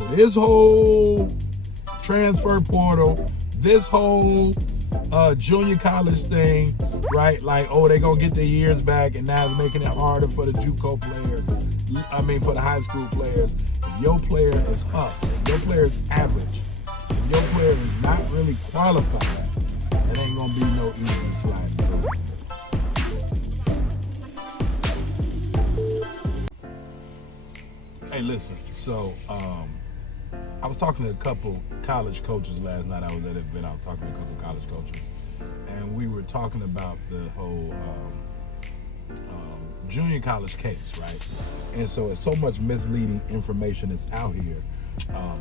So this whole transfer portal, this whole junior college thing, right? Like, oh, they're gonna get their years back, and now it's making it harder for the JUCO players. For the high school players. If your player is up, if your player is average, if your player is not really qualified, it ain't gonna be no easy sliding through. Hey, listen. So, I was talking to a couple college coaches last night. I was at an event. I was talking to a couple college coaches, and we were talking about the whole junior college case, right? And so it's so much misleading information that's out here.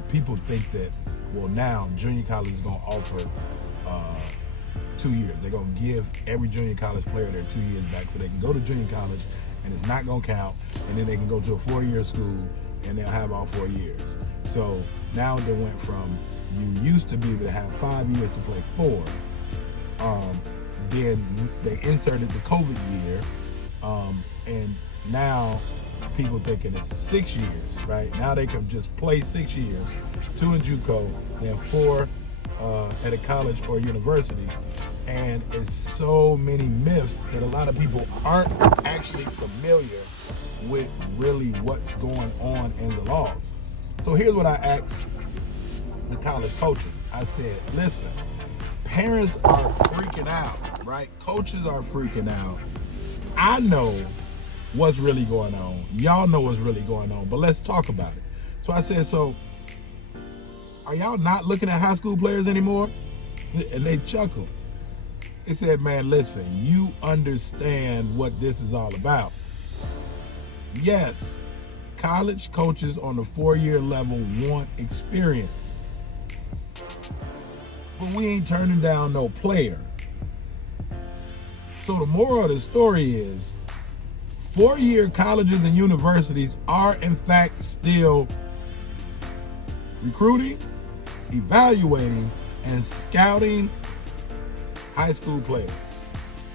People think that, well, now junior college is going to offer 2 years. They're going to give every junior college player their 2 years back so they can go to junior college and it's not going to count, and then they can go to a 4-year school and they'll have all 4 years. So now they went from, you used to be able to have 5 years to play 4. Then they inserted the COVID year, and now people thinking it's 6 years, right? Now they can just play 6 years, 2 in JUCO, then 4 at a college or university. And it's so many myths that a lot of people aren't actually familiar with really what's going on in the laws. So here's what I asked the college coaches. I said, listen, parents are freaking out, right? Coaches are freaking out. I know what's really going on. Y'all know what's really going on, but let's talk about it. So I said, so are y'all not looking at high school players anymore? And they chuckled. They said, man, listen, you understand what this is all about. Yes, college coaches on the 4-year level want experience, but we ain't turning down no player. So the moral of the story is 4-year colleges and universities are in fact still recruiting, evaluating, and scouting high school players.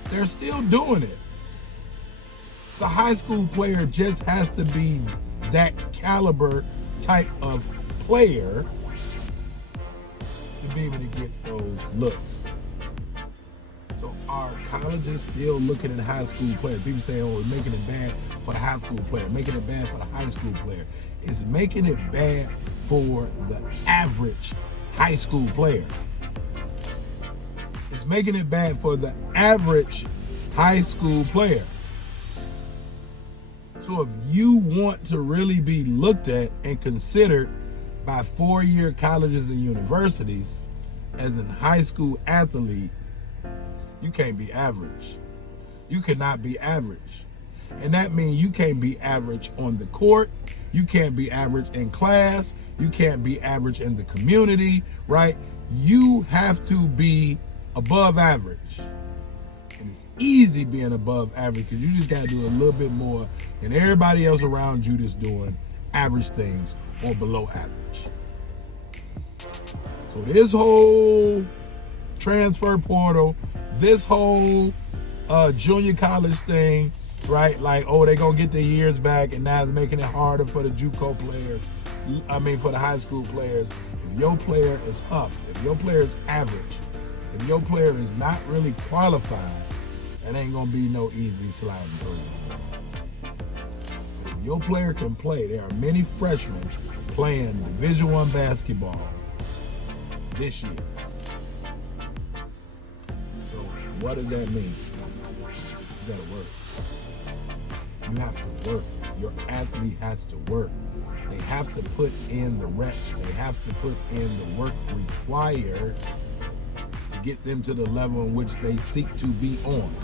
They're still doing it. The high school player just has to be that caliber type of player to be able to get those looks. So are colleges still looking at high school players? People say, oh, we're making it bad for the high school player, making it bad for the high school player. It's making it bad for the average high school player. It's making it bad for the average high school player. So if you want to really be looked at and considered by 4-year colleges and universities as a high school athlete, you can't be average. You cannot be average. And that means you can't be average on the court. You can't be average in class. You can't be average in the community, right? You have to be above average. And it's easy being above average because you just got to do a little bit more than everybody else around you that's doing average things or below average. So this whole transfer portal, this whole junior college thing, right? Like, oh, they're going to get their years back, and now it's making it harder for the JUCO players. For the high school players. If your player is up, if your player is average, if your player is not really qualified, it ain't going to be no easy sliding through. If your player can play, there are many freshmen playing Division I basketball this year. So what does that mean? You got to work. You have to work. Your athlete has to work. They have to put in the reps. They have to put in the work required to get them to the level in which they seek to be on.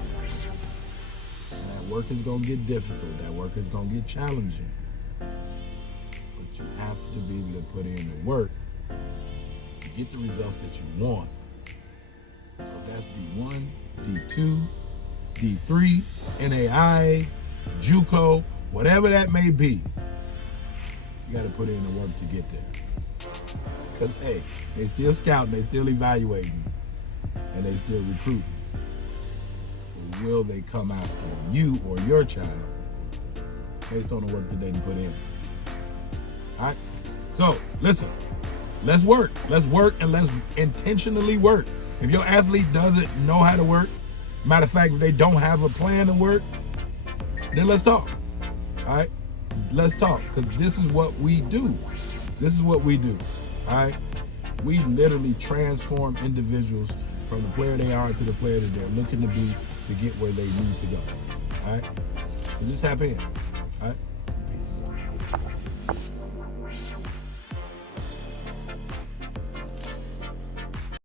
And that work is going to get difficult. That work is going to get challenging. But you have to be able to put in the work to get the results that you want. So that's D1, D2, D3, NAI, JUCO, whatever that may be. You got to put in the work to get there. Because, hey, they still scouting, they still evaluating, and they still recruiting. But will they come after you or your child based on the work that they can put in? All right? So listen, let's work. Let's work and let's intentionally work. If your athlete doesn't know how to work, matter of fact, if they don't have a plan to work, then let's talk. All right? Let's talk, because this is what we do. This is what we do. All right? We literally transform individuals from the player they are to the player that they're looking to be to get where they need to go. All right? So just tap in. All right? Peace.